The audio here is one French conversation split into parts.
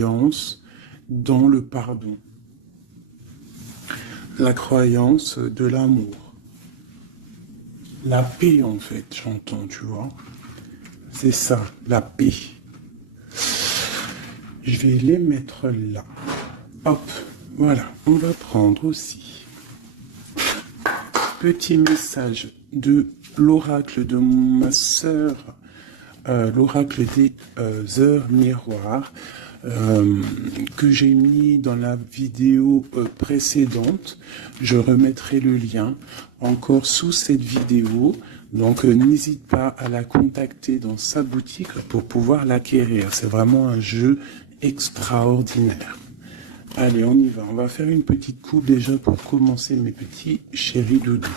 croyance dans le pardon. La croyance de l'amour. La paix, en fait, j'entends, tu vois. C'est ça, la paix. Je vais les mettre là. Hop, voilà. On va prendre aussi. Petit message de l'oracle de ma sœur, l'oracle des heures miroirs, que j'ai mis dans la vidéo précédente. Je remettrai le lien encore sous cette vidéo. Donc n'hésite pas à la contacter dans sa boutique pour pouvoir l'acquérir. C'est vraiment un jeu extraordinaire. Allez, on y va. On va faire une petite coupe déjà pour commencer, mes petits chéris doudous.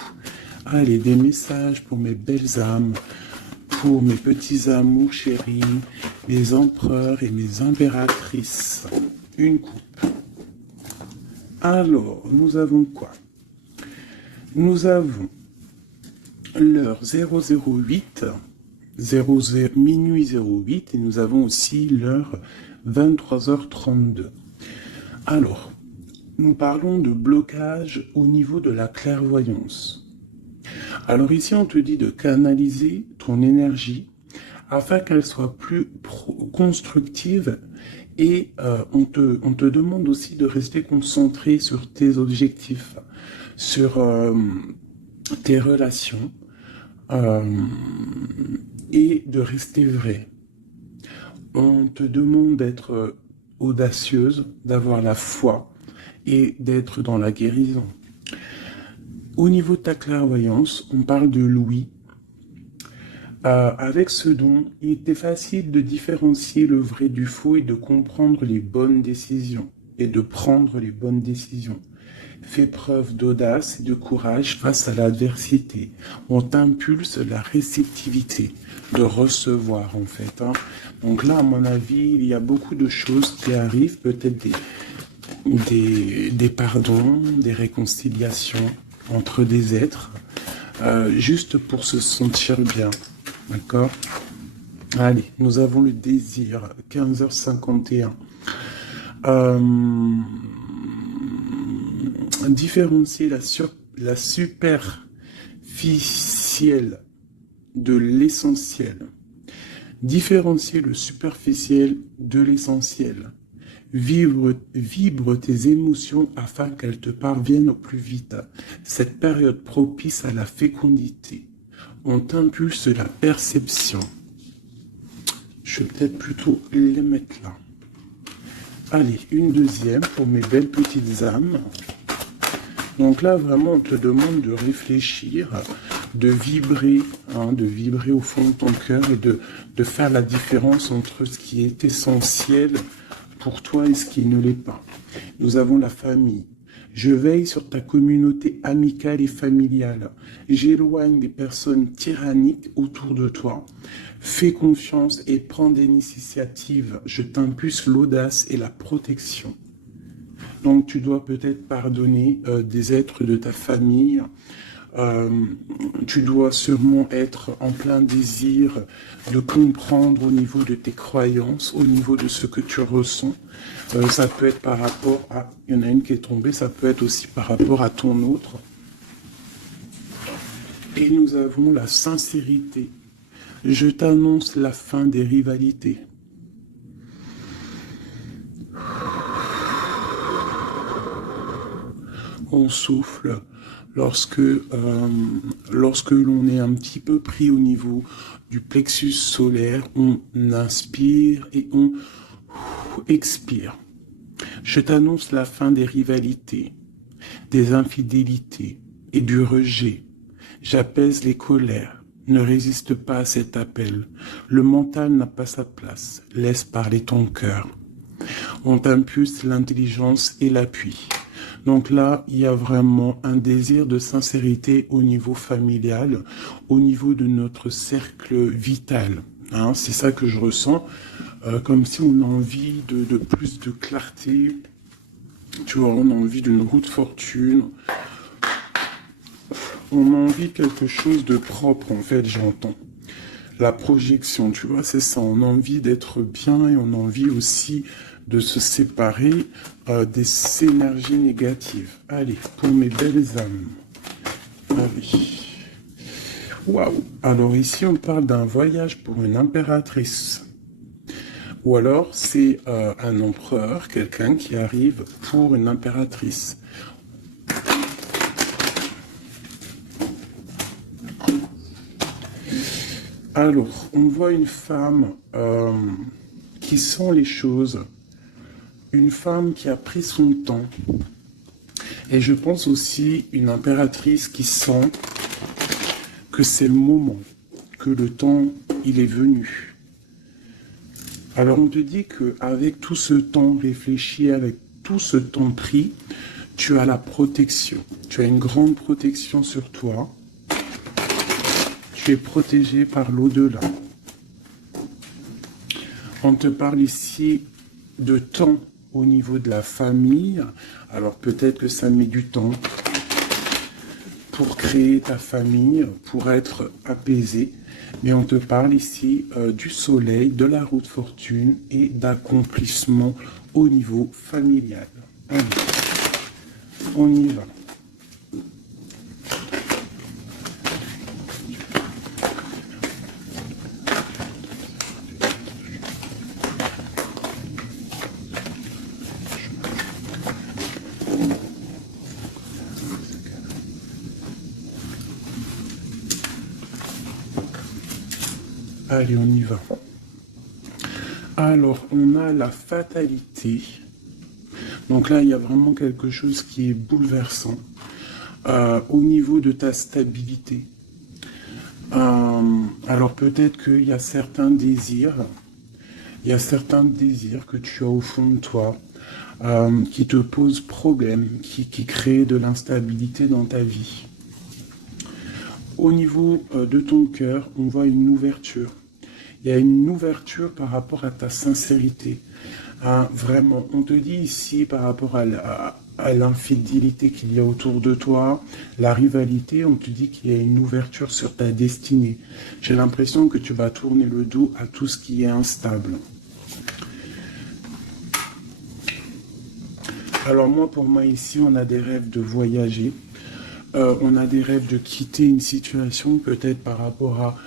Allez, des messages pour mes belles âmes, pour mes petits amours chéris, mes empereurs et mes impératrices. Une coupe. Alors, nous avons quoi? Nous avons l'heure 008, minuit 08, et nous avons aussi l'heure 23h32. Alors, nous parlons de blocage au niveau de la clairvoyance. Alors ici, on te dit de canaliser ton énergie afin qu'elle soit plus constructive et on te demande aussi de rester concentré sur tes objectifs, sur tes relations et de rester vrai. On te demande d'être audacieuse, d'avoir la foi et d'être dans la guérison. Au niveau de ta clairvoyance, on parle de l'ouïe. Avec ce don, il était facile de différencier le vrai du faux et de comprendre les bonnes décisions et de prendre les bonnes décisions. Fais preuve d'audace et de courage face à l'adversité. On t'impulse la réceptivité, de recevoir en fait. Donc là, à mon avis, il y a beaucoup de choses qui arrivent, peut-être des pardons, des réconciliations entre des êtres, juste pour se sentir bien. D'accord? Allez, nous avons le désir, 15h51. Différencier la superficielle de l'essentiel. Différencier le superficiel de l'essentiel. Vibre tes émotions afin qu'elles te parviennent au plus vite. Cette période propice à la fécondité. On t'impulse la perception. Je vais peut-être plutôt les mettre là. Allez, une deuxième pour mes belles petites âmes. Donc là, vraiment, on te demande de réfléchir, de vibrer au fond de ton cœur et de faire la différence entre ce qui est essentiel pour toi et ce qui ne l'est pas. Nous avons la famille. Je veille sur ta communauté amicale et familiale. J'éloigne les personnes tyranniques autour de toi. Fais confiance et prends des initiatives. Je t'impulse l'audace et la protection. Donc tu dois peut-être pardonner des êtres de ta famille. Tu dois sûrement être en plein désir de comprendre au niveau de tes croyances, au niveau de ce que tu ressens. Ça peut être par rapport à... Il y en a une qui est tombée, ça peut être aussi par rapport à ton autre. Et nous avons la sincérité. Je t'annonce la fin des rivalités. On souffle lorsque l'on est un petit peu pris au niveau du plexus solaire, on inspire et on expire. Je t'annonce la fin des rivalités, des infidélités et du rejet. J'apaise les colères. Ne résiste pas à cet appel. Le mental n'a pas sa place. Laisse parler ton cœur. On t'impulse l'intelligence et l'appui. Donc là, il y a vraiment un désir de sincérité au niveau familial, au niveau de notre cercle vital. C'est ça que je ressens, comme si on a envie de plus de clarté, tu vois, on a envie d'une roue de fortune, on a envie de quelque chose de propre, en fait, j'entends. La projection, tu vois, c'est ça, on a envie d'être bien et on a envie aussi de se séparer des énergies négatives. Allez, pour mes belles âmes. Allez. Waouh! Alors ici, on parle d'un voyage pour une impératrice. Ou alors, c'est un empereur, quelqu'un qui arrive pour une impératrice. Alors, on voit une femme qui sent les choses. Une femme qui a pris son temps. Et je pense aussi une impératrice qui sent que c'est le moment, que le temps, il est venu. Alors on te dit qu'avec tout ce temps réfléchi, avec tout ce temps pris, tu as la protection. Tu as une grande protection sur toi. Tu es protégé par l'au-delà. On te parle ici de temps au niveau de la famille. Alors peut-être que ça met du temps pour créer ta famille, pour être apaisé. Mais on te parle ici du soleil, de la roue de fortune et d'accomplissement au niveau familial. Allez, on y va. Allez, on y va. Alors, on a la fatalité. Donc là, il y a vraiment quelque chose qui est bouleversant au niveau de ta stabilité. Alors peut-être qu'il y a certains désirs, que tu as au fond de toi qui te posent problème, qui créent de l'instabilité dans ta vie. Au niveau de ton cœur, on voit une ouverture. Il y a une ouverture par rapport à ta sincérité. Vraiment, on te dit ici par rapport à l'infidélité qu'il y a autour de toi, la rivalité, on te dit qu'il y a une ouverture sur ta destinée. J'ai l'impression que tu vas tourner le dos à tout ce qui est instable. Alors moi, pour moi ici, on a des rêves de voyager. On a des rêves de quitter une situation, peut-être par rapport à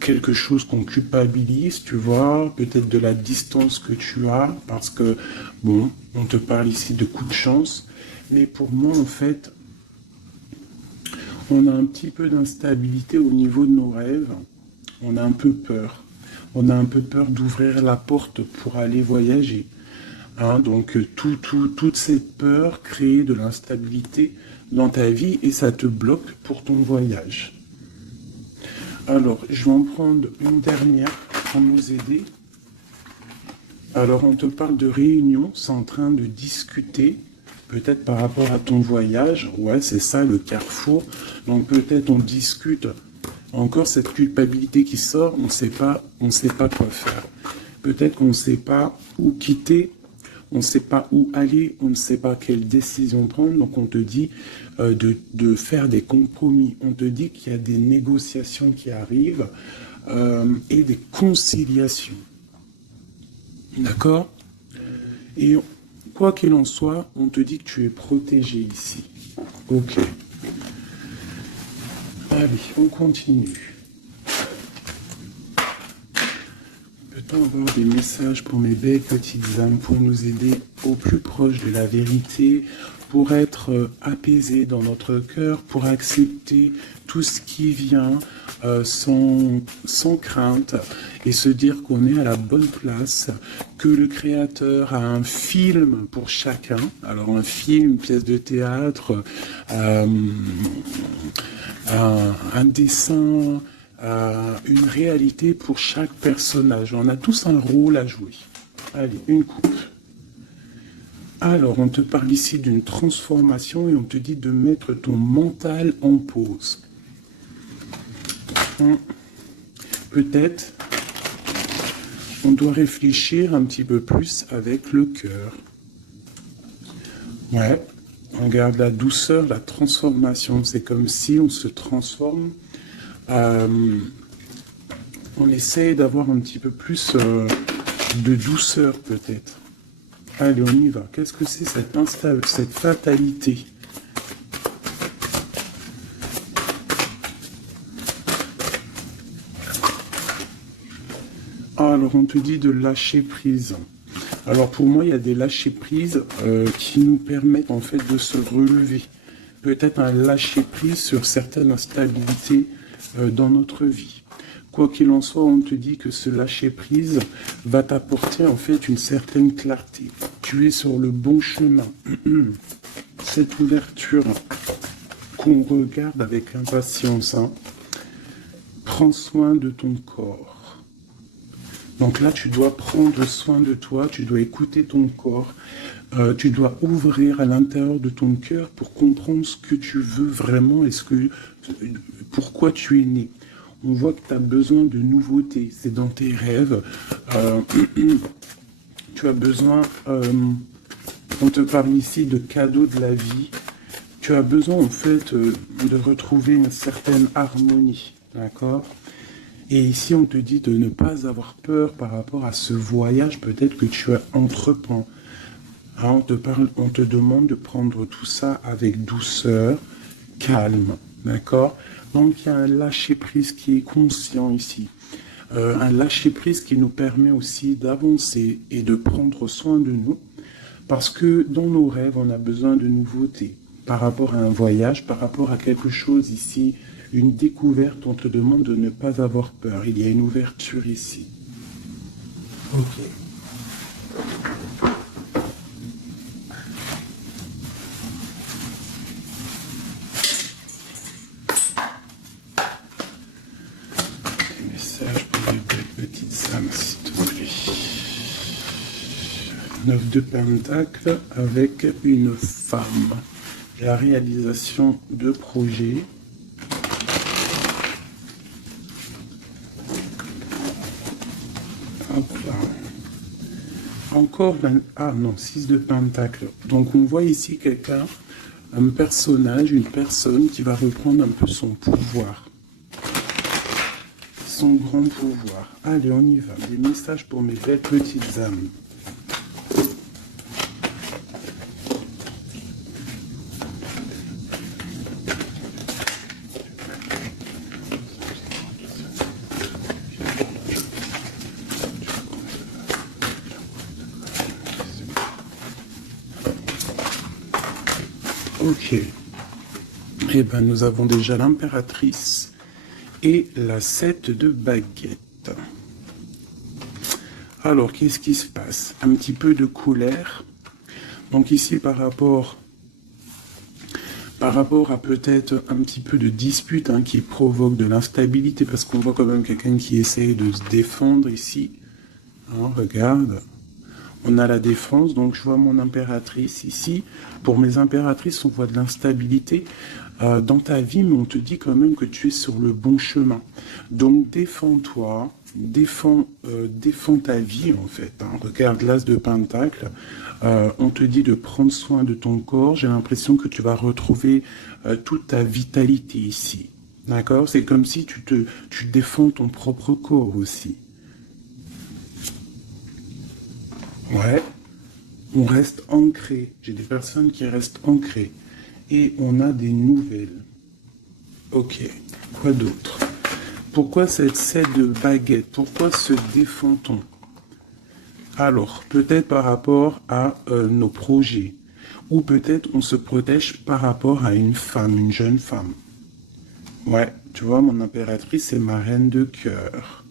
quelque chose qu'on culpabilise, tu vois, peut-être de la distance que tu as, parce que, bon, on te parle ici de coup de chance, mais pour moi, en fait, on a un petit peu d'instabilité au niveau de nos rêves, on a un peu peur. On a un peu peur d'ouvrir la porte pour aller voyager. Donc, toute cette peur crée de l'instabilité dans ta vie et ça te bloque pour ton voyage. Alors, je vais en prendre une dernière pour nous aider. Alors, on te parle de réunion, c'est en train de discuter, peut-être par rapport à ton voyage. Ouais, c'est ça, le carrefour. Donc, peut-être on discute. Encore cette culpabilité qui sort, on ne sait pas quoi faire. Peut-être qu'on ne sait pas où quitter, on ne sait pas où aller, on ne sait pas quelle décision prendre. Donc, on te dit de faire des compromis. On te dit qu'il y a des négociations qui arrivent et des conciliations. D'accord? Et quoi qu'il en soit, on te dit que tu es protégé ici. Ok. Allez, on continue. Peut-on avoir des messages pour mes belles petites âmes, pour nous aider au plus proche de la vérité, pour être apaisés dans notre cœur, pour accepter tout ce qui vient sans crainte et se dire qu'on est à la bonne place, que le Créateur a un film pour chacun. Alors un film, une pièce de théâtre, un dessin, une réalité pour chaque personnage. On a tous un rôle à jouer. Allez, une coupe. Alors, on te parle ici d'une transformation et on te dit de mettre ton mental en pause. Peut-être, on doit réfléchir un petit peu plus avec le cœur. Ouais, on garde la douceur, la transformation. C'est comme si on se transforme. On essaye d'avoir un petit peu plus de douceur peut-être. Allez, on y va. Qu'est-ce que c'est cette fatalité? Alors, on te dit de lâcher prise. Alors, pour moi, il y a des lâcher prises qui nous permettent en fait de se relever. Peut-être un lâcher prise sur certaines instabilités dans notre vie. Quoi qu'il en soit, on te dit que ce lâcher prise va t'apporter en fait une certaine clarté. Tu es sur le bon chemin. Cette ouverture qu'on regarde avec impatience, hein. Prends soin de ton corps. Donc là, tu dois prendre soin de toi, tu dois écouter ton corps, tu dois ouvrir à l'intérieur de ton cœur pour comprendre ce que tu veux vraiment et pourquoi tu es né. On voit que tu as besoin de nouveautés, c'est dans tes rêves. Tu as besoin, on te parle ici de cadeaux de la vie. Tu as besoin en fait de retrouver une certaine harmonie, d'accord ? Et ici, on te dit de ne pas avoir peur par rapport à ce voyage peut-être que tu as entreprends. Hein, on te demande de prendre tout ça avec douceur, calme, d'accord? Donc, il y a un lâcher-prise qui est conscient ici. Un lâcher-prise qui nous permet aussi d'avancer et de prendre soin de nous. Parce que dans nos rêves, on a besoin de nouveautés. Par rapport à un voyage, par rapport à quelque chose ici, une découverte, on te demande de ne pas avoir peur. Il y a une ouverture ici. Ok. Des messages pour les belles petites âmes, s'il te plaît. 9 de Pentacle avec une femme. La réalisation de projets. Encore, ah non, 6 de Pentacle. Donc on voit ici quelqu'un, un personnage, une personne qui va reprendre un peu son pouvoir. Son grand pouvoir. Allez, on y va. Des messages pour mes belles petites âmes. Ok. Eh bien, nous avons déjà l'impératrice et la 7 de baguette. Alors, qu'est-ce qui se passe? Un petit peu de colère. Donc ici, par rapport à peut-être un petit peu de dispute hein, qui provoque de l'instabilité, parce qu'on voit quand même quelqu'un qui essaye de se défendre ici. Hein, regarde. On a la défense, donc je vois mon impératrice ici. Pour mes impératrices, on voit de l'instabilité dans ta vie, mais on te dit quand même que tu es sur le bon chemin. Donc défends-toi, défends ta vie en fait. Hein. Regarde l'as de Pentacle. On te dit de prendre soin de ton corps. J'ai l'impression que tu vas retrouver toute ta vitalité ici. D'accord? C'est comme si tu défends ton propre corps aussi. Ouais, on reste ancré. J'ai des personnes qui restent ancrées. Et on a des nouvelles. Ok, quoi d'autre? Pourquoi cette 7 de baguette? Pourquoi se défend-on? Alors, peut-être par rapport à nos projets. Ou peut-être on se protège par rapport à une femme, une jeune femme. Ouais, tu vois, mon impératrice, c'est ma reine de cœur.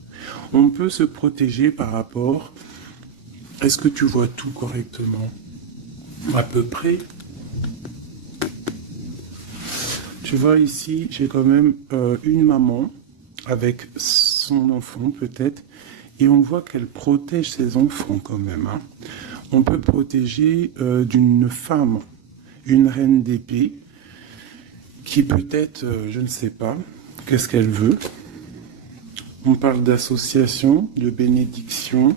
On peut se protéger par rapport... Est-ce que tu vois tout correctement? À peu près. Tu vois ici, j'ai quand même une maman avec son enfant peut-être. Et on voit qu'elle protège ses enfants quand même. Hein. On peut protéger d'une femme, une reine d'épée, qui peut-être, je ne sais pas, qu'est-ce qu'elle veut. On parle d'association, de bénédiction.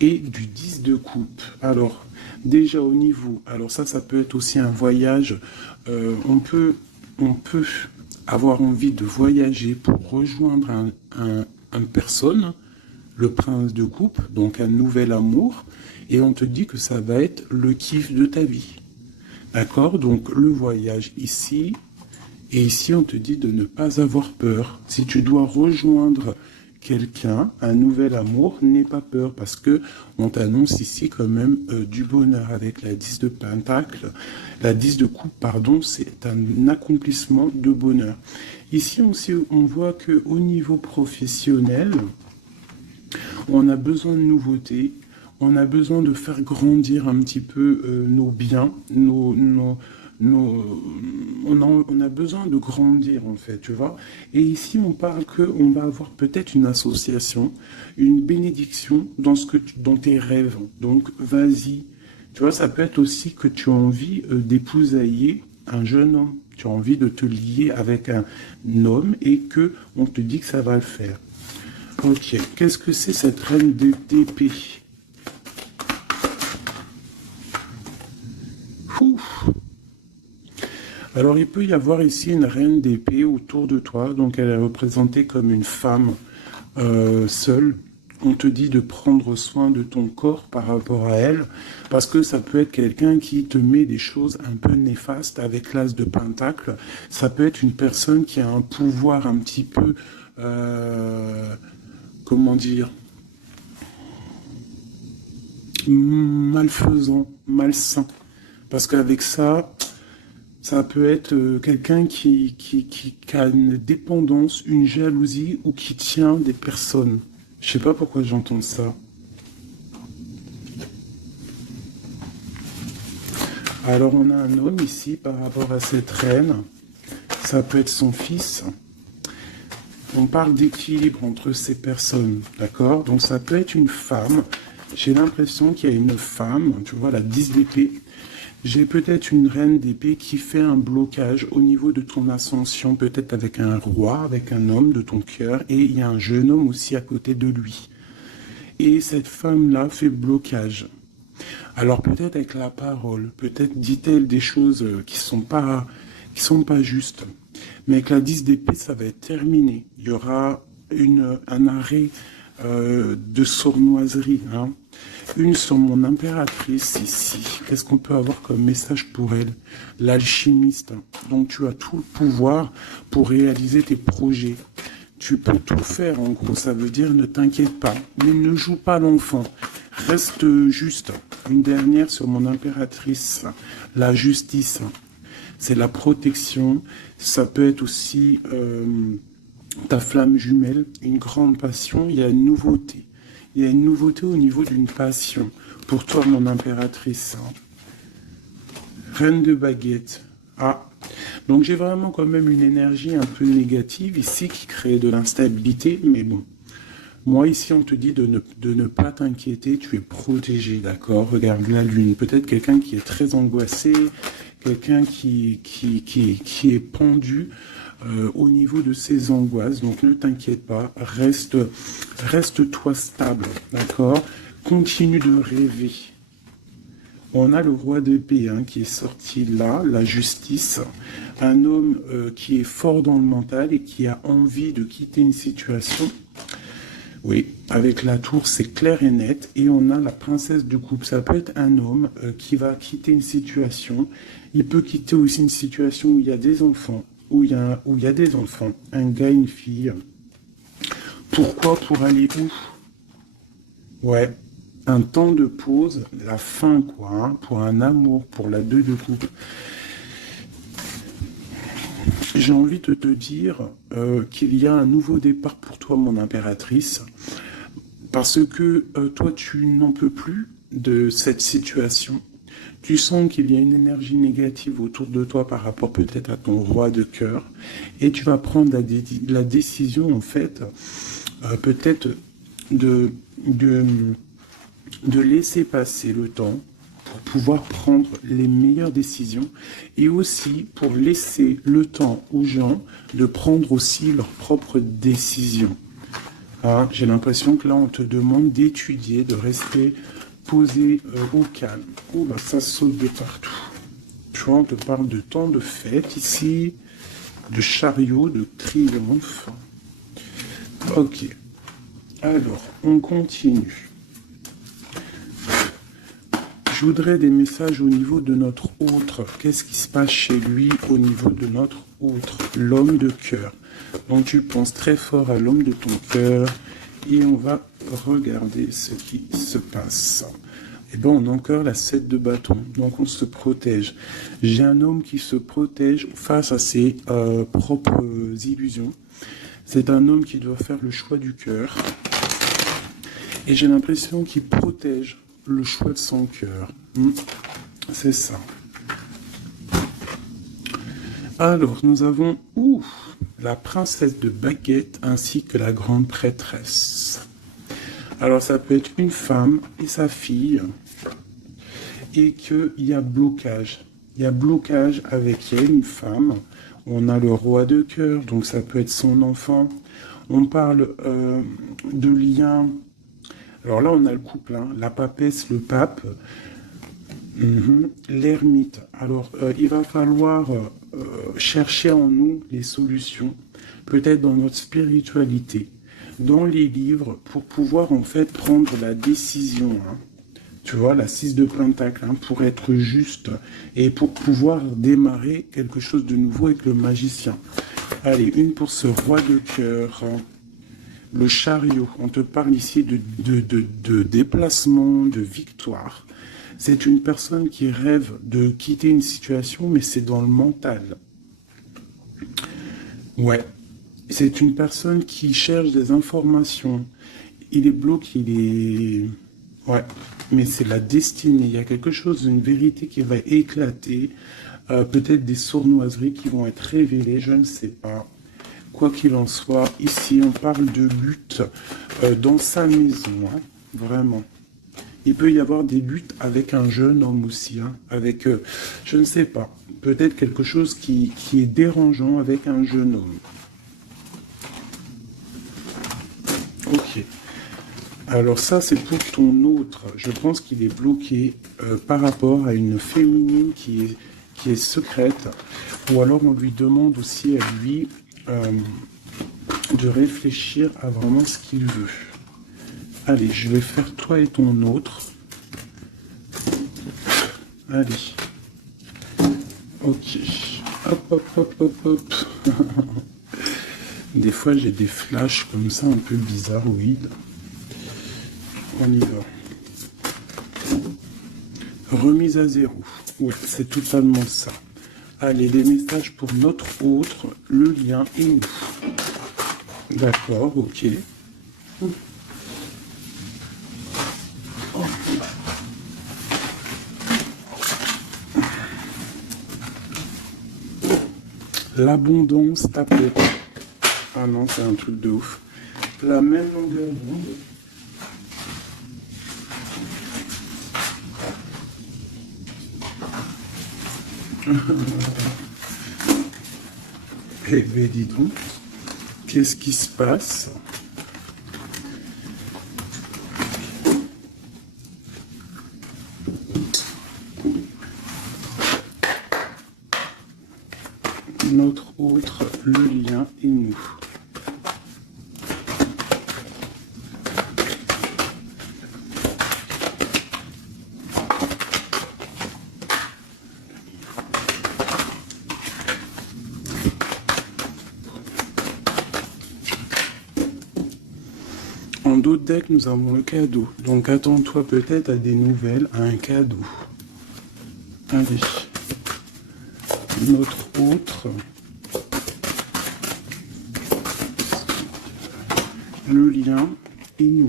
Et du 10 de coupe. Alors, déjà au niveau, alors ça peut être aussi un voyage. On peut avoir envie de voyager pour rejoindre une personne, le prince de coupe, donc un nouvel amour, et on te dit que ça va être le kiff de ta vie. D'accord? Donc le voyage ici, et ici on te dit de ne pas avoir peur. Si tu dois rejoindre quelqu'un, un nouvel amour, n'aie pas peur, parce que on t'annonce ici quand même du bonheur avec la 10 de Pentacle. La 10 de coupe, pardon, c'est un accomplissement de bonheur. Ici aussi, on voit qu'au niveau professionnel, on a besoin de nouveautés, on a besoin de faire grandir un petit peu nos biens, on a besoin de grandir en fait, tu vois. Et ici, on parle qu'on va avoir peut-être une association, une bénédiction dans tes rêves. Donc, vas-y. Tu vois, ça peut être aussi que tu as envie d'épousailler un jeune homme. Tu as envie de te lier avec un homme et que on te dit que ça va le faire. Ok, qu'est-ce que c'est cette reine d'épée? Ouf. Alors, il peut y avoir ici une reine d'épée autour de toi. Donc, elle est représentée comme une femme seule. On te dit de prendre soin de ton corps par rapport à elle. Parce que ça peut être quelqu'un qui te met des choses un peu néfastes avec l'as de Pentacle. Ça peut être une personne qui a un pouvoir un petit peu... comment dire, malfaisant, malsain. Parce qu'avec ça, ça peut être quelqu'un qui a une dépendance, une jalousie ou qui tient des personnes. Je sais pas pourquoi j'entends ça. Alors on a un homme ici par rapport à cette reine. Ça peut être son fils. On parle d'équilibre entre ces personnes, d'accord? Donc ça peut être une femme. J'ai l'impression qu'il y a une femme, tu vois, la 10 d'épée. J'ai peut-être une reine d'épée qui fait un blocage au niveau de ton ascension, peut-être avec un roi, avec un homme de ton cœur, et il y a un jeune homme aussi à côté de lui. Et cette femme-là fait blocage. Alors peut-être avec la parole, peut-être dit-elle des choses qui sont pas justes. Mais avec la 10 d'épée, ça va être terminé. Il y aura un arrêt de sournoiserie. Hein. Une sur mon impératrice ici. Qu'est-ce qu'on peut avoir comme message pour elle? L'alchimiste. Donc tu as tout le pouvoir pour réaliser tes projets. Tu peux tout faire en gros. Ça veut dire ne t'inquiète pas. Mais ne joue pas l'enfant. Reste juste. Une dernière sur mon impératrice. La justice. C'est la protection. Ça peut être aussi ta flamme jumelle, une grande passion. Il y a une nouveauté. Il y a une nouveauté au niveau d'une passion. Pour toi, mon impératrice. Reine de baguette. Ah. Donc j'ai vraiment quand même une énergie un peu négative ici qui crée de l'instabilité. Mais bon. Moi, ici, on te dit de ne pas t'inquiéter. Tu es protégé, d'accord? Regarde la lune. Peut-être quelqu'un qui est très angoissé. Quelqu'un qui est pendu au niveau de ses angoisses. Donc ne t'inquiète pas, reste-toi stable, d'accord? Continue de rêver. On a le roi d'épée qui est sorti là, la justice. Un homme qui est fort dans le mental et qui a envie de quitter une situation. Oui, avec la tour, c'est clair et net. Et on a la princesse de coupe. Ça peut être un homme qui va quitter une situation. Il peut quitter aussi une situation où il y a des enfants. Où il y a des enfants. Un gars, une fille. Pourquoi? Pour aller où? Ouais. Un temps de pause, la fin, quoi. Hein, pour un amour, pour la 2 de coupe. J'ai envie de te dire qu'il y a un nouveau départ pour toi, mon impératrice, parce que toi, tu n'en peux plus de cette situation. Tu sens qu'il y a une énergie négative autour de toi par rapport peut-être à ton roi de cœur, et tu vas prendre la décision, en fait, peut-être de laisser passer le temps, pour pouvoir prendre les meilleures décisions et aussi pour laisser le temps aux gens de prendre aussi leurs propres décisions. Hein, j'ai l'impression que là, on te demande d'étudier, de rester posé au calme. Oh, bah, ça saute de partout. Tu vois, on te parle de temps de fête ici, de chariot, de triomphe. Ok. Alors, on continue. Je voudrais des messages au niveau de notre autre. Qu'est-ce qui se passe chez lui au niveau de notre autre? L'homme de cœur. Donc tu penses très fort à l'homme de ton cœur et on va regarder ce qui se passe. Et bien on a encore la 7 de bâton, donc on se protège. J'ai un homme qui se protège face à ses propres illusions. C'est un homme qui doit faire le choix du cœur. Et j'ai l'impression qu'il protège le choix de son cœur. C'est ça. Alors, nous avons la princesse de baguette ainsi que la grande prêtresse. Alors, ça peut être une femme et sa fille et qu'il y a blocage. Il y a blocage avec elle, une femme. On a le roi de cœur, donc ça peut être son enfant. On parle de liens. Alors là, on a le couple, hein, la papesse, le pape, l'ermite. Alors, il va falloir chercher en nous les solutions, peut-être dans notre spiritualité, dans les livres, pour pouvoir en fait prendre la décision. Hein. Tu vois, la 6 de Pentacle, hein, pour être juste et pour pouvoir démarrer quelque chose de nouveau avec le magicien. Allez, une pour ce roi de cœur. Le chariot, on te parle ici de déplacement, de victoire. C'est une personne qui rêve de quitter une situation, mais c'est dans le mental. Ouais, c'est une personne qui cherche des informations. Il est bloqué, il est... Ouais, mais c'est la destinée. Il y a quelque chose, une vérité qui va éclater. Peut-être des sournoiseries qui vont être révélées, je ne sais pas. Quoi qu'il en soit, ici, on parle de lutte dans sa maison, hein, vraiment. Il peut y avoir des luttes avec un jeune homme aussi, hein, avec, je ne sais pas, peut-être quelque chose qui est dérangeant avec un jeune homme. Ok. Alors ça, c'est pour ton autre. Je pense qu'il est bloqué par rapport à une féminine qui est secrète. Ou alors on lui demande aussi à lui... de réfléchir à vraiment ce qu'il veut. Allez, je vais faire toi et ton autre. Allez. Ok. Hop, hop, hop, hop, hop. Des fois, j'ai des flashs comme ça, un peu bizarroïdes. On y va. Remise à zéro. Ouais, c'est totalement ça. Allez, les messages pour notre autre, le lien et nous. D'accord, ok. L'abondance tapée. Ah non, c'est un truc de ouf. La même longueur d'onde. Eh bien, dis donc, qu'est-ce qui se passe? Notre autre, le lien et nous. En d'autres decks, nous avons le cadeau. Donc attends-toi peut-être à des nouvelles, à un cadeau. Allez. Notre autre. Le lien et nous.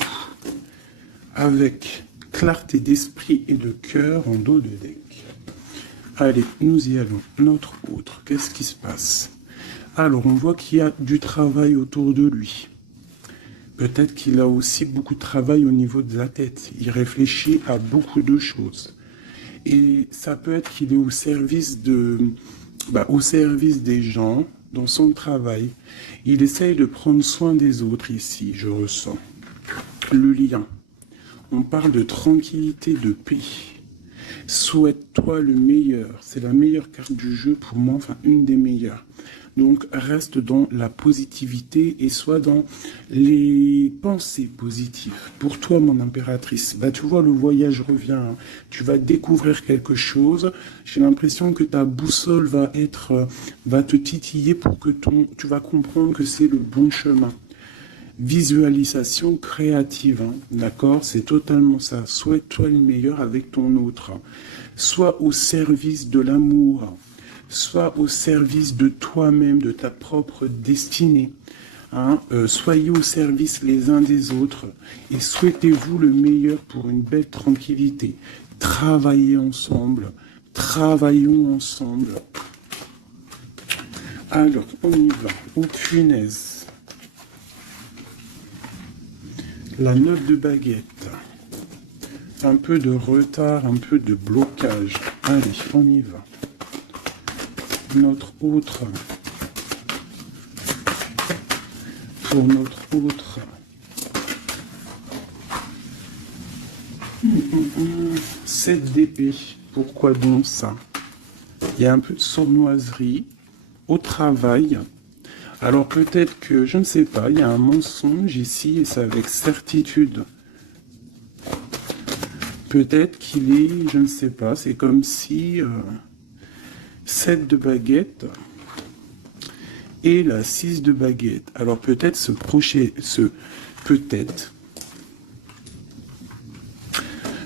Avec clarté d'esprit et de cœur en dos de deck. Allez, nous y allons. Notre autre, qu'est-ce qui se passe? Alors, on voit qu'il y a du travail autour de lui. Peut-être qu'il a aussi beaucoup de travail au niveau de la tête. Il réfléchit à beaucoup de choses. Et ça peut être qu'il est au service des gens, dans son travail. Il essaye de prendre soin des autres ici, je ressens. Le lien. On parle de tranquillité, de paix. Souhaite-toi le meilleur. C'est la meilleure carte du jeu pour moi, enfin une des meilleures. Donc, reste dans la positivité et sois dans les pensées positives. Pour toi, mon impératrice, bah, tu vois, le voyage revient. Hein. Tu vas découvrir quelque chose. J'ai l'impression que ta boussole va te titiller pour que tu vas comprendre que c'est le bon chemin. Visualisation créative, hein, d'accord? C'est totalement ça. Souhaite-toi le meilleur avec ton autre. Sois au service de l'amour. Sois au service de toi-même, de ta propre destinée. Hein? Soyez au service les uns des autres et souhaitez-vous le meilleur pour une belle tranquillité. Travaillez ensemble. Travaillons ensemble. Alors, on y va. Oh punaise. La 9 de baguette. Un peu de retard, un peu de blocage. Allez, on y va. Notre autre. Pour notre autre. 7 d'épée. Pourquoi donc ça? Il y a un peu de sournoiserie au travail. Alors peut-être que, je ne sais pas, il y a un mensonge ici et c'est avec certitude. Peut-être qu'il est, je ne sais pas, c'est comme si 7 de baguette et la 6 de baguette. Alors peut-être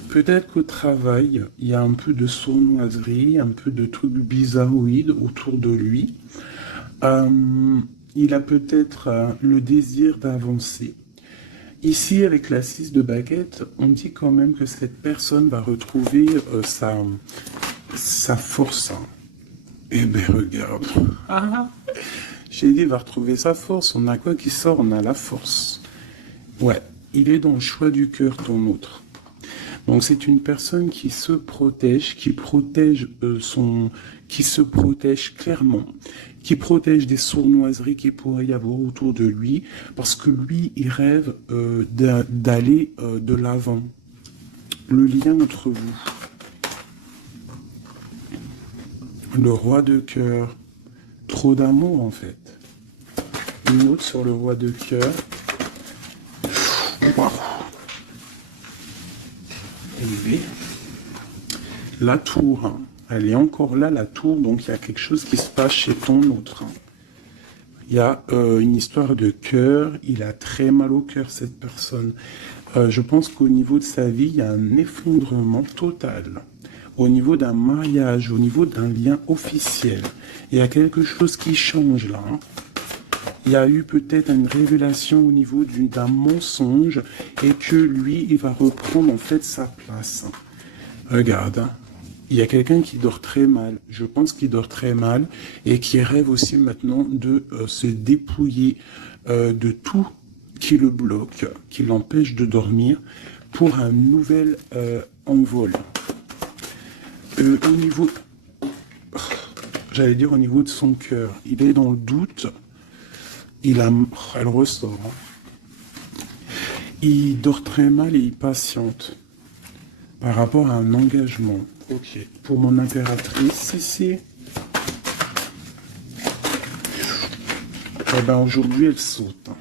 peut-être qu'au travail, il y a un peu de sournoiserie, un peu de trucs bizarroïdes autour de lui. Il a peut-être le désir d'avancer. Ici, avec la 6 de baguette, on dit quand même que cette personne va retrouver sa force. Eh bien, regarde. J'ai dit, il va retrouver sa force. On a quoi qui sort? On a la force. Ouais, il est dans le choix du cœur, ton autre. Donc c'est une personne qui se protège, qui se protège clairement, qui protège des sournoiseries qu'il pourrait y avoir autour de lui, parce que lui, il rêve d'aller de l'avant. Le lien entre vous. Le roi de cœur. Trop d'amour en fait. Une autre sur le roi de cœur. Wow. Et la tour, hein. Elle est encore là, la tour, donc il y a quelque chose qui se passe chez ton autre. Hein. Il y a une histoire de cœur, il a très mal au cœur, cette personne. Je pense qu'au niveau de sa vie, il y a un effondrement total. Au niveau d'un mariage, au niveau d'un lien officiel, il y a quelque chose qui change là. Hein. Il y a eu peut-être une révélation au niveau d'un mensonge et que lui, il va reprendre en fait sa place. Regarde, hein. Il y a quelqu'un qui dort très mal, je pense qu'il dort très mal et qui rêve aussi maintenant de se dépouiller de tout qui le bloque, qui l'empêche de dormir pour un nouvel envol. Au niveau, j'allais dire au niveau de son cœur, il est dans le doute. Elle ressort. Hein. Il dort très mal et il patiente par rapport à un engagement. Ok. Pour mon impératrice ici, eh ben aujourd'hui elle saute. Hein.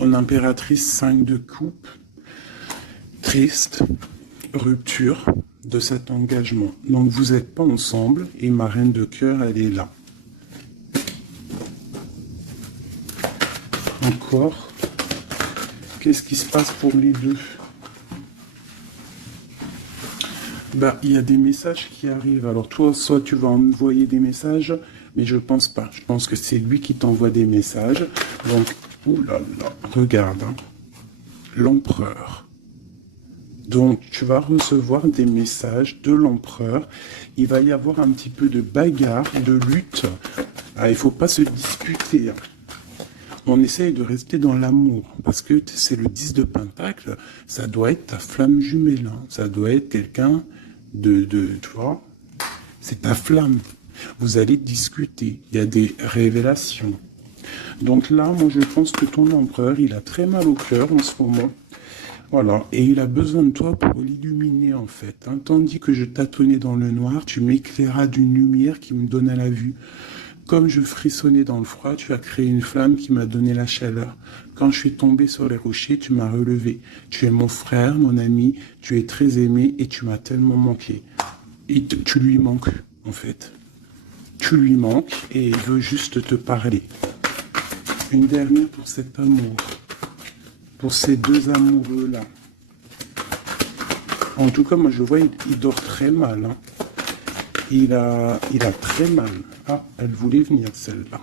Mon impératrice 5 de coupe, triste, rupture de cet engagement. Donc vous n'êtes pas ensemble et ma reine de cœur elle est là. Encore. Qu'est-ce qui se passe pour les deux? Bah, il y a des messages qui arrivent. Alors toi, soit tu vas envoyer des messages, mais je pense pas. Je pense que c'est lui qui t'envoie des messages. Donc, oulala, regarde. Hein. L'empereur. Donc, tu vas recevoir des messages de l'empereur. Il va y avoir un petit peu de bagarre, de lutte. Ah, il faut pas se disputer. Hein. On essaye de rester dans l'amour, parce que c'est le 10 de Pentacle, ça doit être ta flamme jumelle, hein. Ça doit être quelqu'un tu vois, c'est ta flamme. Vous allez discuter, il y a des révélations. Donc là, moi je pense que ton empereur, il a très mal au cœur en ce moment. Voilà, et il a besoin de toi pour l'illuminer en fait. Hein. Tandis que je tâtonnais dans le noir, tu m'éclairas d'une lumière qui me donne à la vue. Comme je frissonnais dans le froid, tu as créé une flamme qui m'a donné la chaleur. Quand je suis tombé sur les rochers, tu m'as relevé. Tu es mon frère, mon ami, tu es très aimé et tu m'as tellement manqué. Et tu lui manques, en fait. Tu lui manques et il veut juste te parler. Une dernière pour cet amour. Pour ces deux amoureux-là. En tout cas, moi je vois, il dort très mal. Hein. Il a très mal. Ah, elle voulait venir celle-là.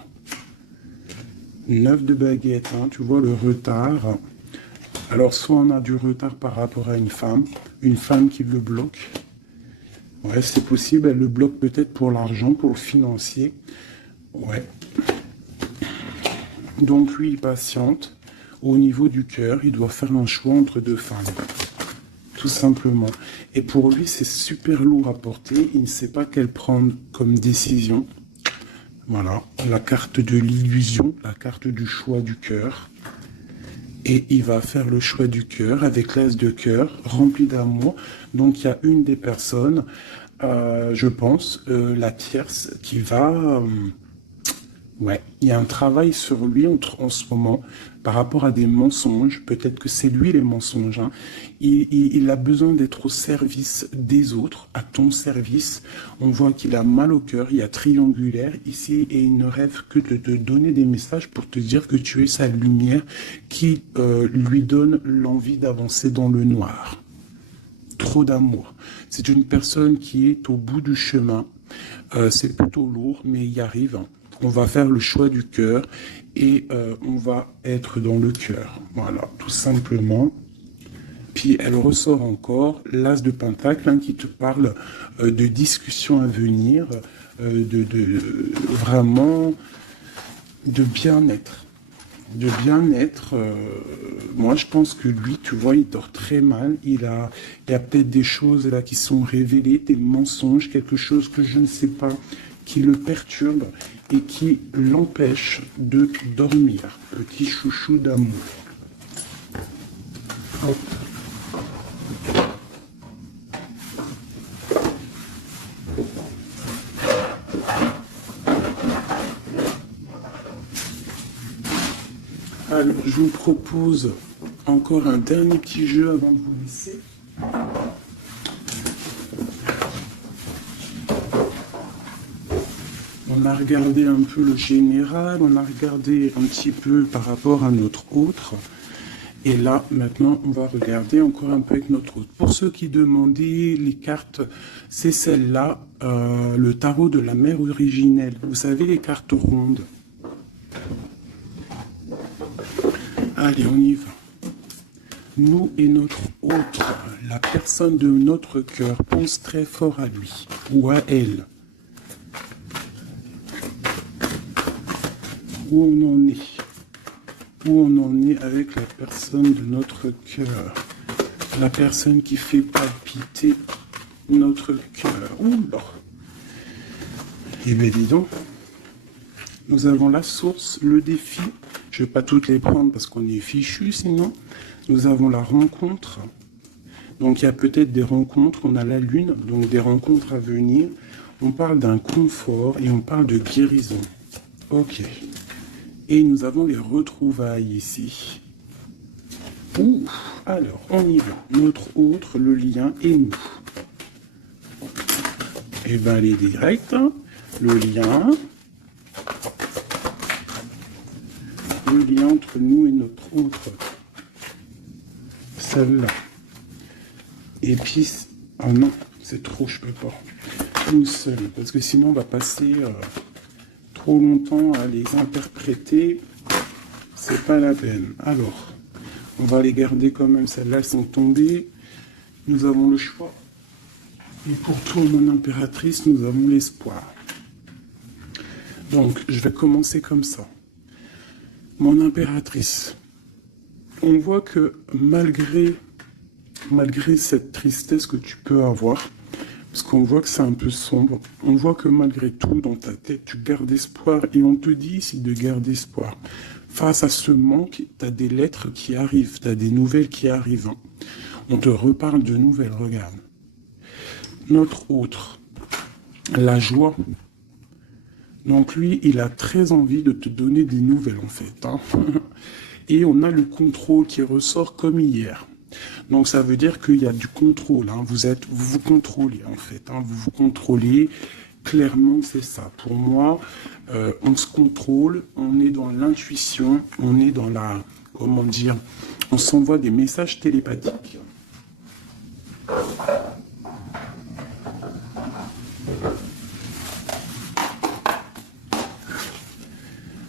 9 de baguette, hein, tu vois le retard. Alors soit on a du retard par rapport à une femme qui le bloque. Ouais, c'est possible, elle le bloque peut-être pour l'argent, pour le financier. Ouais. Donc lui, il patiente. Au niveau du cœur, il doit faire un choix entre deux femmes. Tout simplement. Et pour lui, c'est super lourd à porter. Il ne sait pas quelle prendre comme décision. Voilà. La carte de l'illusion, la carte du choix du cœur. Et il va faire le choix du cœur avec l'as de cœur, rempli d'amour. Donc il y a une des personnes, je pense, la tierce, qui va... ouais, il y a un travail sur lui en ce moment par rapport à des mensonges. Peut-être que c'est lui les mensonges. Hein. Il a besoin d'être au service des autres, à ton service. On voit qu'il a mal au cœur, il y a triangulaire ici et il ne rêve que de te donner des messages pour te dire que tu es sa lumière qui lui donne l'envie d'avancer dans le noir. Trop d'amour. C'est une personne qui est au bout du chemin. C'est plutôt lourd, mais il y arrive. Hein. On va faire le choix du cœur et on va être dans le cœur. Voilà, tout simplement. Puis elle ressort encore l'as de pentacle hein, qui te parle de discussions à venir, vraiment de bien-être. De bien-être, moi je pense que lui, tu vois, il dort très mal. Il y a peut-être des choses là qui sont révélées, des mensonges, quelque chose que je ne sais pas, qui le perturbe et qui l'empêche de dormir. Petit chouchou d'amour. Hop. Alors, je vous propose encore un dernier petit jeu avant de vous laisser. On a regardé un peu le général, on a regardé un petit peu par rapport à notre autre. Et là, maintenant, on va regarder encore un peu avec notre autre. Pour ceux qui demandaient les cartes, c'est celle-là, le tarot de la mère originelle. Vous savez, les cartes rondes. Allez, on y va. Nous et notre autre, la personne de notre cœur, pense très fort à lui ou à elle. Où on en est. Où on en est avec la personne de notre cœur. La personne qui fait palpiter notre cœur. Oula. Eh bien, dis donc. Nous avons la source, le défi. Je ne vais pas toutes les prendre parce qu'on est fichu sinon. Nous avons la rencontre. Donc il y a peut-être des rencontres. On a la lune, donc des rencontres à venir. On parle d'un confort et on parle de guérison. Ok. Et nous avons les retrouvailles ici. Ouh. Alors, on y va. Notre autre, le lien et nous. Et bien, elle est directe. Le lien. Le lien entre nous et notre autre. Celle-là. Et puis, ah non, c'est trop, je peux pas. Une seule, parce que sinon on va passer trop longtemps à les interpréter. C'est pas la peine. Alors, on va les garder quand même. Celles-là, elles sont tombées. Nous avons le choix. Et pour toi, mon impératrice, nous avons l'espoir. Donc, je vais commencer comme ça. Mon impératrice, on voit que malgré cette tristesse que tu peux avoir, parce qu'on voit que c'est un peu sombre, on voit que malgré tout, dans ta tête, tu gardes espoir, et on te dit ici de garder espoir. Face à ce manque, tu as des lettres qui arrivent, tu as des nouvelles qui arrivent. On te reparle de nouvelles, regarde. Notre autre, la joie. Donc lui, il a très envie de te donner des nouvelles, en fait. Hein. Et on a le contrôle qui ressort comme hier. Donc ça veut dire qu'il y a du contrôle. Hein. Vous vous contrôlez, en fait. Hein. Vous vous contrôlez. Clairement, c'est ça. Pour moi, on se contrôle, on est dans l'intuition, on est dans la... Comment dire? On s'envoie des messages télépathiques.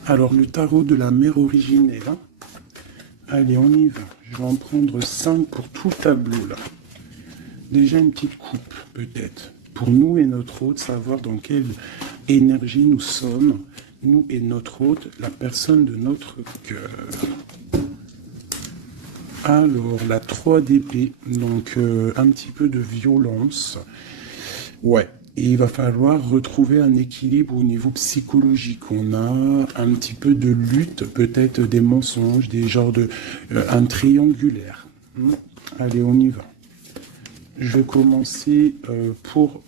Alors, le tarot de la mère originelle. Hein. Allez, on y va. Je vais en prendre 5 pour tout le tableau, là. Déjà une petite coupe, peut-être. Pour nous et notre hôte, savoir dans quelle énergie nous sommes. Nous et notre hôte, la personne de notre cœur. Alors, la 3 d'épée. Donc, un petit peu de violence. Ouais. Et il va falloir retrouver un équilibre au niveau psychologique. On a un petit peu de lutte, peut-être des mensonges, des genres de... un triangulaire. Allez, on y va. Je vais commencer pour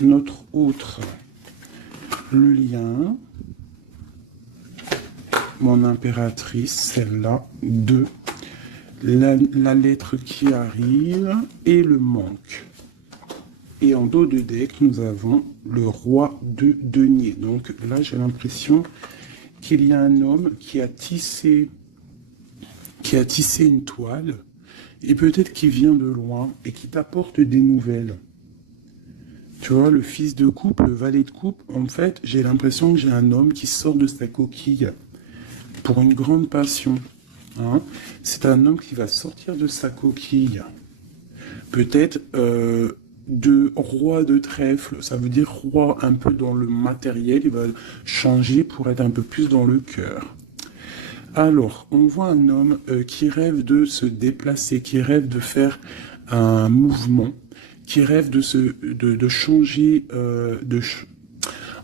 notre autre. Le lien. Mon impératrice, celle-là. 2. La lettre qui arrive et le manque. Et en dos de deck, nous avons le roi de denier. Donc là, j'ai l'impression qu'il y a un homme qui a tissé une toile, et peut-être qu'il vient de loin, et qui t'apporte des nouvelles. Tu vois, le fils de coupe, le valet de coupe, en fait, j'ai l'impression que j'ai un homme qui sort de sa coquille pour une grande passion. Hein. C'est un homme qui va sortir de sa coquille. Peut-être... de roi de trèfle, ça veut dire roi un peu dans le matériel, il va changer pour être un peu plus dans le cœur. Alors, on voit un homme qui rêve de se déplacer, qui rêve de faire un mouvement, qui rêve de changer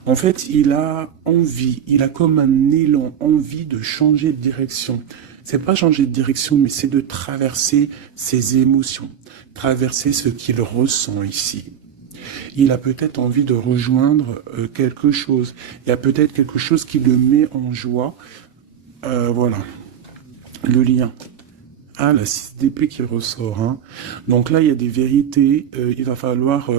En fait, il a envie, il a comme un élan, envie de changer de direction. C'est pas changer de direction, mais c'est de traverser ses émotions, traverser ce qu'il ressent ici. Il a peut-être envie de rejoindre quelque chose. Il y a peut-être quelque chose qui le met en joie. Voilà, le lien. Ah, la 6 d'épée qui ressort. Hein. Donc là, il y a des vérités. Il va falloir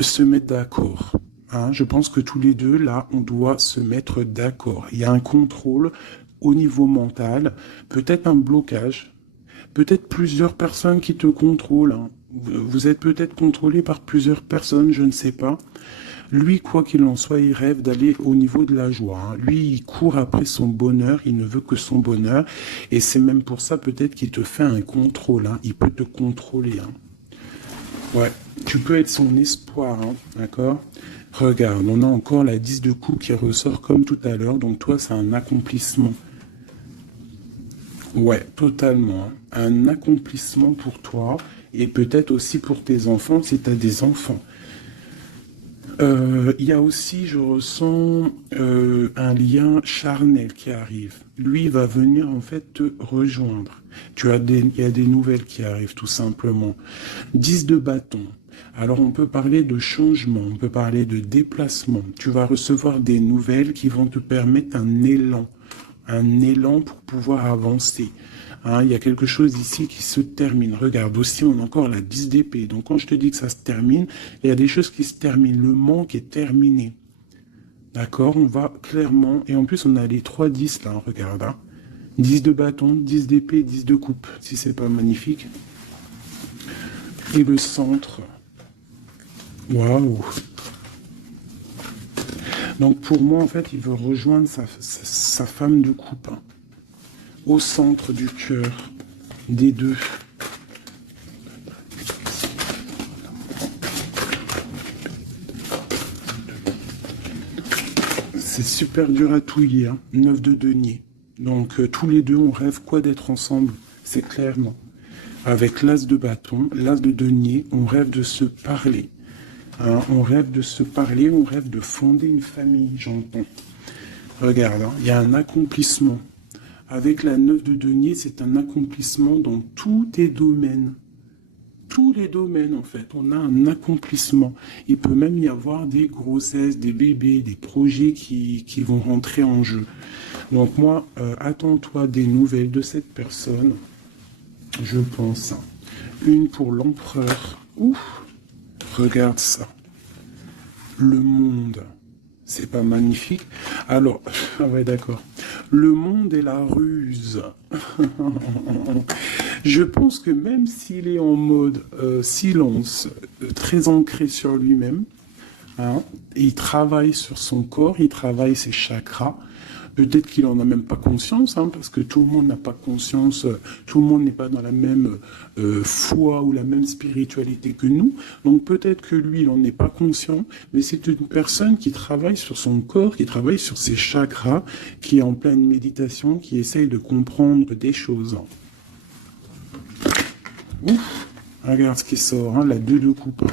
se mettre d'accord. Hein. Je pense que tous les deux, là, on doit se mettre d'accord. Il y a un contrôle au niveau mental, peut-être un blocage, peut-être plusieurs personnes qui te contrôlent. Hein. Vous êtes peut-être contrôlé par plusieurs personnes, je ne sais pas. Lui, quoi qu'il en soit, il rêve d'aller au niveau de la joie. Hein. Lui, il court après son bonheur, il ne veut que son bonheur. Et c'est même pour ça peut-être qu'il te fait un contrôle. Hein. Il peut te contrôler. Hein. Ouais, tu peux être son espoir, hein. D'accord ? Regarde, on a encore la 10 de coupe qui ressort comme tout à l'heure. Donc toi, c'est un accomplissement. Ouais, totalement. Hein. Un accomplissement pour toi et peut-être aussi pour tes enfants si tu as des enfants. Il y a aussi, je ressens un lien charnel qui arrive. Lui, il va venir en fait te rejoindre. Il y a des nouvelles qui arrivent tout simplement. 10 de bâton. Alors on peut parler de changement, on peut parler de déplacement. Tu vas recevoir des nouvelles qui vont te permettre un élan pour pouvoir avancer. Hein, il y a quelque chose ici qui se termine. Regarde, aussi on a encore la 10 d'épée. Donc quand je te dis que ça se termine, il y a des choses qui se terminent. Le manque est terminé. D'accord, on va clairement... Et en plus on a les 3 10 là, regarde. Hein. 10 de bâton, 10 d'épée, 10 de coupe. Si c'est pas magnifique. Et le centre... Waouh. Donc pour moi, en fait, il veut rejoindre sa femme de coupe. Hein, au centre du cœur des deux. C'est super dur à touiller. Hein, 9 de denier. Donc tous les deux, on rêve quoi d'être ensemble. C'est clairement. Avec l'as de bâton, l'as de denier, on rêve de se parler. Hein, on rêve de se parler, on rêve de fonder une famille, j'entends. Regarde, hein, il y a un accomplissement. Avec la 9 de denier, c'est un accomplissement dans tous tes domaines. tous les domaines, en fait. On a un accomplissement. Il peut même y avoir des grossesses, des bébés, des projets qui vont rentrer en jeu. Donc moi, attends-toi des nouvelles de cette personne, je pense. Une pour l'empereur. Ouf, regarde ça. Le monde. C'est pas magnifique? Alors, ah ouais, d'accord. Le monde est la ruse. Je pense que même s'il est en mode silence, très ancré sur lui-même, hein, il travaille sur son corps, il travaille ses chakras. Peut-être qu'il en a même pas conscience, hein, parce que tout le monde n'a pas conscience, tout le monde n'est pas dans la même foi ou la même spiritualité que nous. Donc peut-être que lui, il n'en est pas conscient, mais c'est une personne qui travaille sur son corps, qui travaille sur ses chakras, qui est en pleine méditation, qui essaye de comprendre des choses. Ouf, regarde ce qui sort, hein, la 2 de coupe,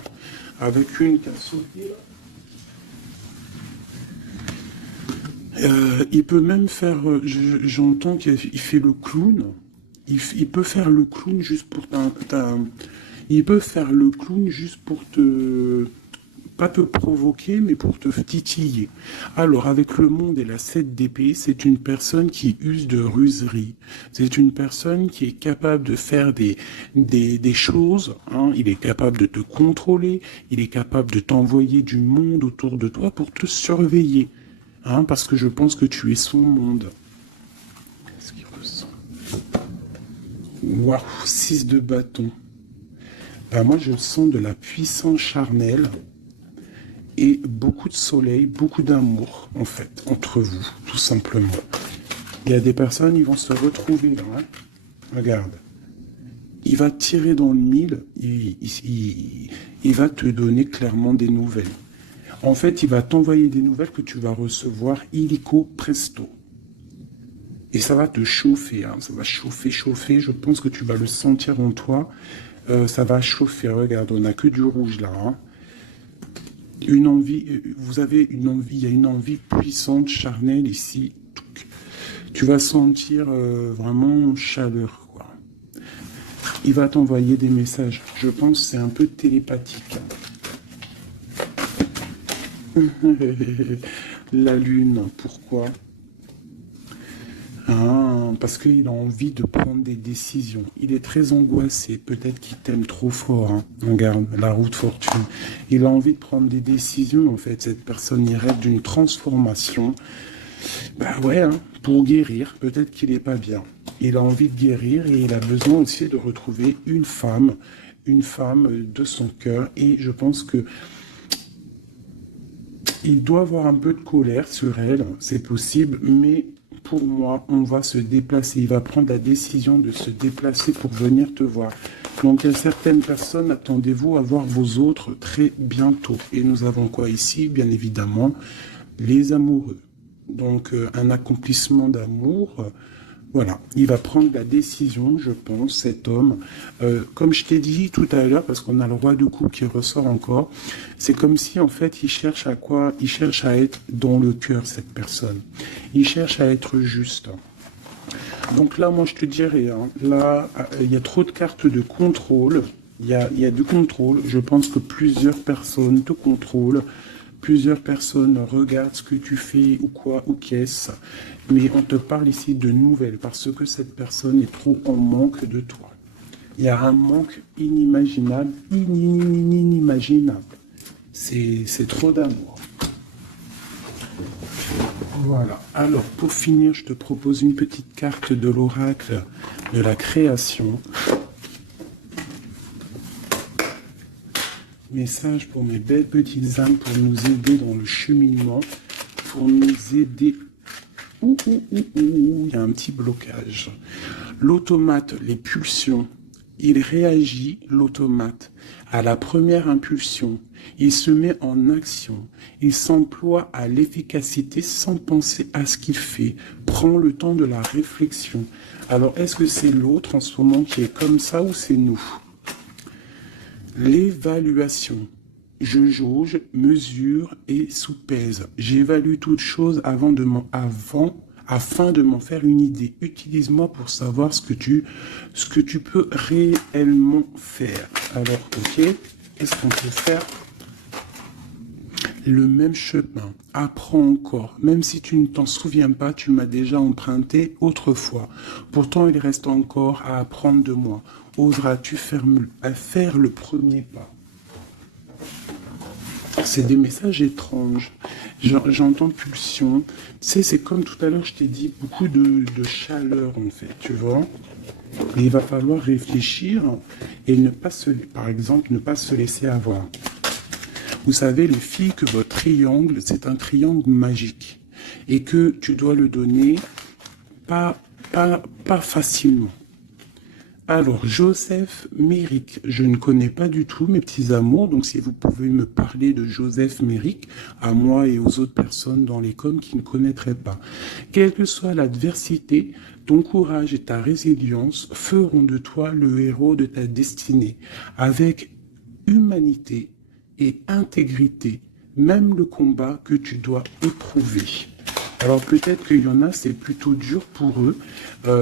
avec une qui a sauté là. Il peut même faire, j'entends qu'il fait le clown. Il peut faire le clown juste pour il peut faire le clown juste pour pas te provoquer, mais pour te titiller. Alors, avec le monde et la 7 d'épée, c'est une personne qui use de ruserie. C'est une personne qui est capable de faire des choses, hein. Il est capable de te contrôler, il est capable de t'envoyer du monde autour de toi pour te surveiller. Hein, parce que je pense que tu es son monde. Qu'est-ce qu'il ressent? Waouh, 6 de bâton. Ben moi, je sens de la puissance charnelle et beaucoup de soleil, beaucoup d'amour, en fait, entre vous, tout simplement. Il y a des personnes, ils vont se retrouver là. Hein. Regarde. Il va tirer dans le mille, il va te donner clairement des nouvelles. En fait, il va t'envoyer des nouvelles que tu vas recevoir illico presto. Et ça va te chauffer, hein. Ça va chauffer, chauffer. Je pense que tu vas le sentir en toi. Ça va chauffer. Regarde, on n'a que du rouge là. Hein. Une envie, vous avez une envie, il y a une envie puissante, charnelle ici. Tu vas sentir vraiment chaleur, quoi. Il va t'envoyer des messages. Je pense que c'est un peu télépathique. La lune, pourquoi? Ah, parce qu'il a envie de prendre des décisions. Il est très angoissé, peut-être qu'il t'aime trop fort. Hein. Regarde, la roue de fortune. Il a envie de prendre des décisions, en fait. Cette personne, il rêve d'une transformation. Bah ouais, hein, pour guérir, peut-être qu'il n'est pas bien. Il a envie de guérir et il a besoin aussi de retrouver une femme de son cœur. Et je pense que il doit avoir un peu de colère sur elle, c'est possible, mais pour moi, on va se déplacer. Il va prendre la décision de se déplacer pour venir te voir. Donc, il y a certaines personnes, attendez-vous à voir vos autres très bientôt. Et nous avons quoi ici? Bien évidemment, les amoureux. Donc, un accomplissement d'amour. Voilà, il va prendre la décision, je pense, cet homme. Comme je t'ai dit tout à l'heure, parce qu'on a le roi de coupe qui ressort encore, c'est comme si, en fait, il cherche à quoi? Il cherche à être dans le cœur, cette personne. Il cherche à être juste. Donc là, moi, je te dirais, hein, là, il y a trop de cartes de contrôle. Il y a du contrôle. Je pense que plusieurs personnes te contrôlent. Plusieurs personnes regardent ce que tu fais ou quoi ou qu'est-ce. Mais on te parle ici de nouvelles parce que cette personne est trop en manque de toi. Il y a un manque inimaginable, inimaginable. C'est trop d'amour. Voilà. Alors, pour finir, je te propose une petite carte de l'oracle de la création. Message pour mes belles petites âmes pour nous aider dans le cheminement, pour nous aider. Il y a un petit blocage. L'automate, les pulsions, il réagit, l'automate, à la première impulsion. Il se met en action. Il s'emploie à l'efficacité sans penser à ce qu'il fait. Prend le temps de la réflexion. Alors, est-ce que c'est l'autre en ce moment qui est comme ça ou c'est nous? L'évaluation. Je jauge, mesure et soupèse. J'évalue toute chose avant afin de m'en faire une idée. Utilise-moi pour savoir ce que tu peux réellement faire. Alors, ok, qu'est-ce qu'on peut faire? Le même chemin, apprends encore, même si tu ne t'en souviens pas, tu m'as déjà emprunté autrefois. Pourtant, il reste encore à apprendre de moi. Oseras-tu faire le premier pas? C'est des messages étranges. J'entends pulsion. Tu sais, c'est comme tout à l'heure, je t'ai dit, beaucoup de chaleur, en fait, tu vois. Et il va falloir réfléchir et ne pas par exemple, ne pas se laisser avoir. Vous savez, les filles, que votre triangle, c'est un triangle magique. Et que tu dois le donner pas facilement. Alors, Joseph Méric, je ne connais pas du tout mes petits amours, donc si vous pouvez me parler de Joseph Méric, à moi et aux autres personnes dans les coms qui ne connaîtraient pas. Quelle que soit l'adversité, ton courage et ta résilience feront de toi le héros de ta destinée, avec humanité et intégrité, même le combat que tu dois éprouver. Alors peut-être qu'il y en a, c'est plutôt dur pour eux,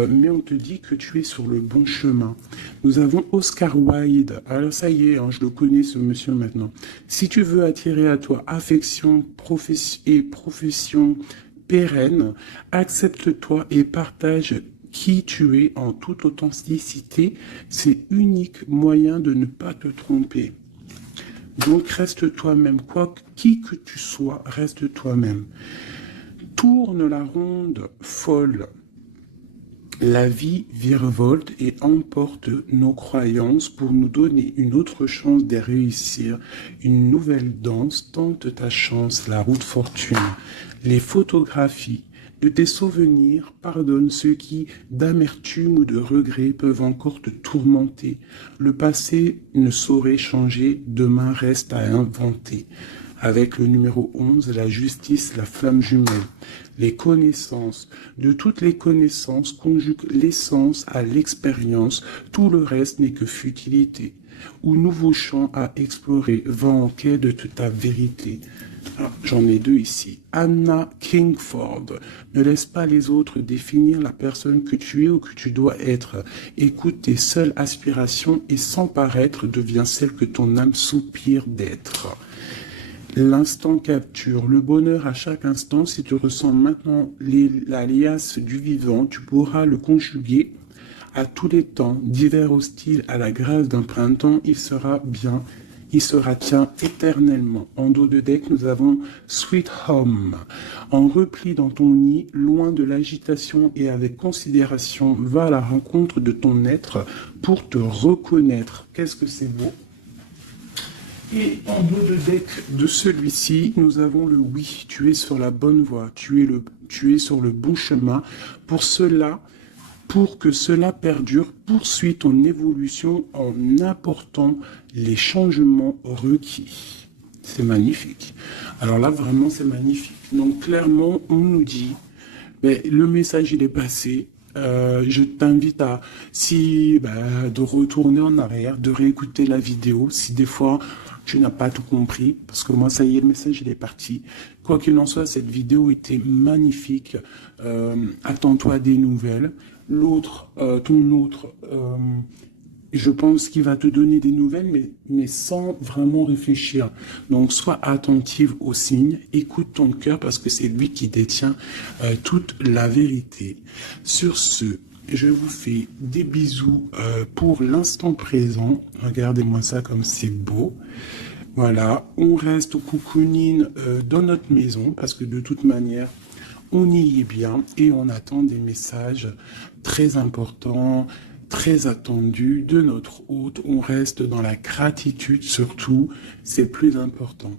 mais on te dit que tu es sur le bon chemin. Nous avons Oscar Wilde. Alors ça y est, hein, je le connais ce monsieur maintenant. Si tu veux attirer à toi affection et profession pérenne, accepte-toi et partage qui tu es en toute authenticité. C'est unique moyen de ne pas te tromper. Donc reste toi-même, qui que tu sois, reste toi-même. Tourne la ronde folle. La vie virevolte et emporte nos croyances pour nous donner une autre chance de réussir. Une nouvelle danse, tente ta chance, la route fortune. Les photographies de tes souvenirs pardonne ceux qui, d'amertume ou de regret, peuvent encore te tourmenter. Le passé ne saurait changer, demain reste à inventer. Avec le numéro 11, la justice, la flamme jumelle. Les connaissances, de toutes les connaissances, conjugue l'essence à l'expérience, tout le reste n'est que futilité. Ou nouveau champ à explorer, va en quête de ta vérité. J'en ai deux ici. Anna Kingford. Ne laisse pas les autres définir la personne que tu es ou que tu dois être. Écoute tes seules aspirations et sans paraître, deviens celle que ton âme soupire d'être. L'instant capture, le bonheur à chaque instant. Si tu ressens maintenant la liasse du vivant, tu pourras le conjuguer à tous les temps, d'hiver hostile à la grâce d'un printemps, il sera bien, il sera tien éternellement. En dos de deck, nous avons Sweet Home. En repli dans ton nid, loin de l'agitation et avec considération, va à la rencontre de ton être pour te reconnaître. Qu'est-ce que c'est beau! Et en dos de deck de celui-ci, nous avons le oui, tu es sur la bonne voie, tu es sur le bon chemin. Pour que cela perdure, poursuis ton évolution en apportant les changements requis. C'est magnifique. Alors là, vraiment, c'est magnifique. Donc clairement, on nous dit, le message, il est passé. Je t'invite de retourner en arrière, de réécouter la vidéo, si des fois tu n'as pas tout compris, parce que moi, ça y est, le message, il est parti. Quoi qu'il en soit, cette vidéo était magnifique. Attends-toi à des nouvelles. Ton autre, je pense qu'il va te donner des nouvelles, mais sans vraiment réfléchir. Donc, sois attentive aux signes, écoute ton cœur, parce que c'est lui qui détient toute la vérité. Sur ce, je vous fais des bisous pour l'instant présent. Regardez-moi ça comme c'est beau. Voilà, on reste au cocooning dans notre maison, parce que de toute manière, on y est bien et on attend des messages très importants, très attendus de notre hôte. On reste dans la gratitude surtout, c'est plus important.